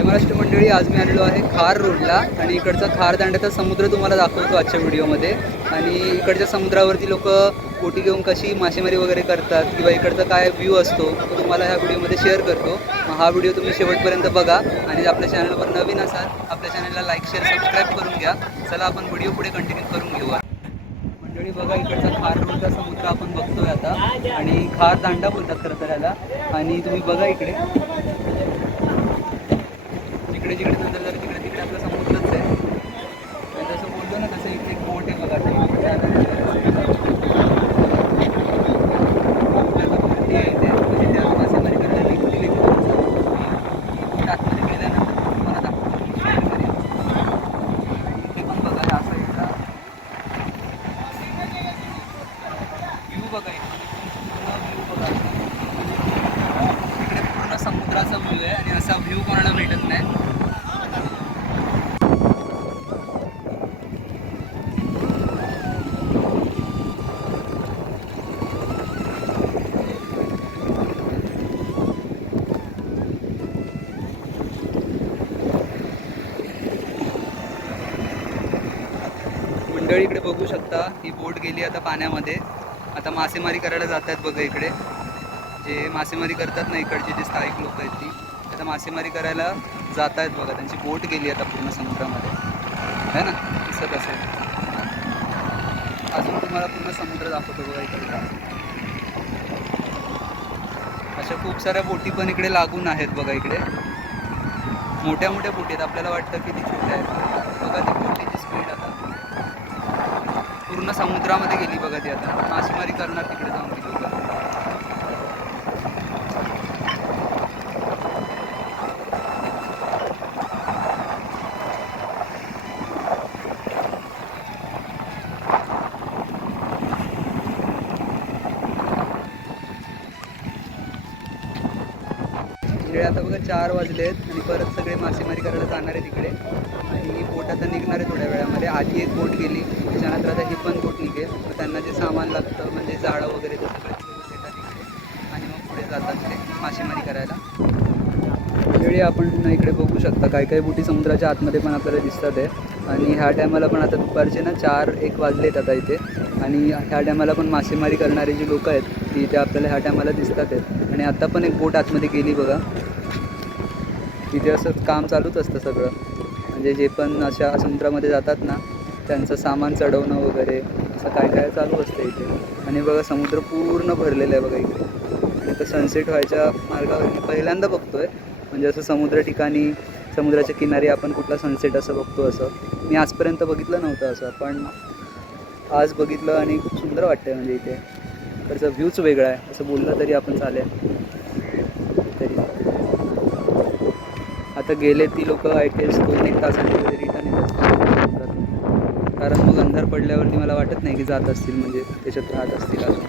जय महाराष्ट्र मंडळी आज मी आलेलो आहे खार रोडला आणि इकडचा खार दांड्याचा समुद्र तुम्हाला दाखवतो आजच्या व्हिडिओमध्ये. आणि इकडच्या समुद्रावरती लोक बोटी घेऊन कशी मासेमारी वगैरे करतात किंवा इकडचा काय व्ह्यू असतो तो तुम्हाला ह्या व्हिडिओमध्ये शेअर करतो. मग हा व्हिडिओ तुम्ही शेवटपर्यंत बघा आणि आपल्या चॅनलवर नवीन असाल आपल्या चॅनलला लाईक शेअर सबस्क्राईब करून घ्या. चला आपण व्हिडिओ पुढे कंटिन्यू करून घेऊया. मंडळी बघा इकडचा खार रोडचा समुद्र आपण बघतोय आता. आणि खार दांडा बोलतात खरं तर याला. आणि तुम्ही बघा इकडे. जिकडे जिकडे नंतर जर तिकडे तिकडे आपलं समुद्रच आहे आणि जसं बोलतो ना तसं इथे एक बोट आहे बघा ते इकडे आता बोटी आहे इथे म्हणजे त्या मासेमारी करायला निघतील इथे बोट आतमध्ये गेल्यानंतर तुम्हाला दाखवतो मी शेअरमध्ये. आणि इथे पण बघा या साईडला व्ह्यू बघा इकडे पूर्ण व्ह्यू बघा इकडे पूर्ण समुद्राचा व्ह्यू आहे आणि असा व्ह्यू कोणाला भेटत नाही मंडळी इकडे बघू शकता ही बोट गेली आता पाण्यामध्ये. आता मासेमारी करायला जात आहेत बघा इकडे. जे मासेमारी करतात ना इकडचे जे स्थायिक लोक आहेत ती आता मासेमारी करायला जात आहेत बघा. त्यांची बोट गेली आता पूर्ण समुद्रामध्ये. है ना? दिसत असेल. अजून तुम्हाला पूर्ण समुद्र दाखवतो बघा इकडे. अशा खूप साऱ्या बोटी पण इकडे लागून आहेत बघा इकडे. मोठ्या मोठ्या बोटी आहेत. आपल्याला वाटतं की ती छोट्या आहेत. बघा ती बोटीची स्पीड आता. पूर्ण समुद्रामध्ये गेली बघा ती आता. मासेमारी करणार तिकडे जाऊन ती लोकं. आता बघा चार वाजले आहेत आणि परत सगळे मासेमारी करायला जाणार आहे तिकडे. आणि बोट आता निघणार आहे थोड्या वेळामध्ये. आधी एक बोट गेली त्याच्यानंतर ठीक आहे. त्यांना जे सामान लागतं म्हणजे जाळं वगैरे ते सगळं देतात आणि मग पुढे जातात ते मासेमारी करायला. वेळी आपण इकडे बघू शकता काही काही बोटी समुद्राच्या आतमध्ये पण आपल्याला दिसतात आहे. आणि ह्या टायमाला पण आता दुपारचे ना चार एक वाजलेत आता इथे. आणि ह्या टायमाला पण मासेमारी करणारे जी लोकं आहेत ती इथे आपल्याला ह्या टायमाला दिसतात आहेत. आणि आता पण एक बोट आतमध्ये गेली बघा. तिथे असं काम चालूच असतं सगळं. म्हणजे जे पण अशा समुद्रामध्ये जातात ना त्यांचं सामान चढवणं वगैरे असं काय काय चालू असतं इथे. आणि बघा समुद्र पूर्ण भरलेलं आहे बघा इकडे तर सनसेट व्हायच्या मार्गावर मी पहिल्यांदा बघतोय. म्हणजे असं समुद्र ठिकाणी समुद्राच्या किनारी आपण कुठला सनसेट असं बघतो असं. मी आजपर्यंत बघितलं नव्हतं असं पण आज बघितलं आणि खूप सुंदर वाटतंय म्हणजे इथे. त्याचा व्ह्यूच वेगळा आहे. असं बोललं तरी आपण चालेल. तरी. आता गेले ती लोक आय गेस दोन एक तासांनी रिटर्न येत कारण मग अंधार पडल्यावरती मला वाटत नाही की जात असतील म्हणजे त्याच्यात राहत असतील अजून.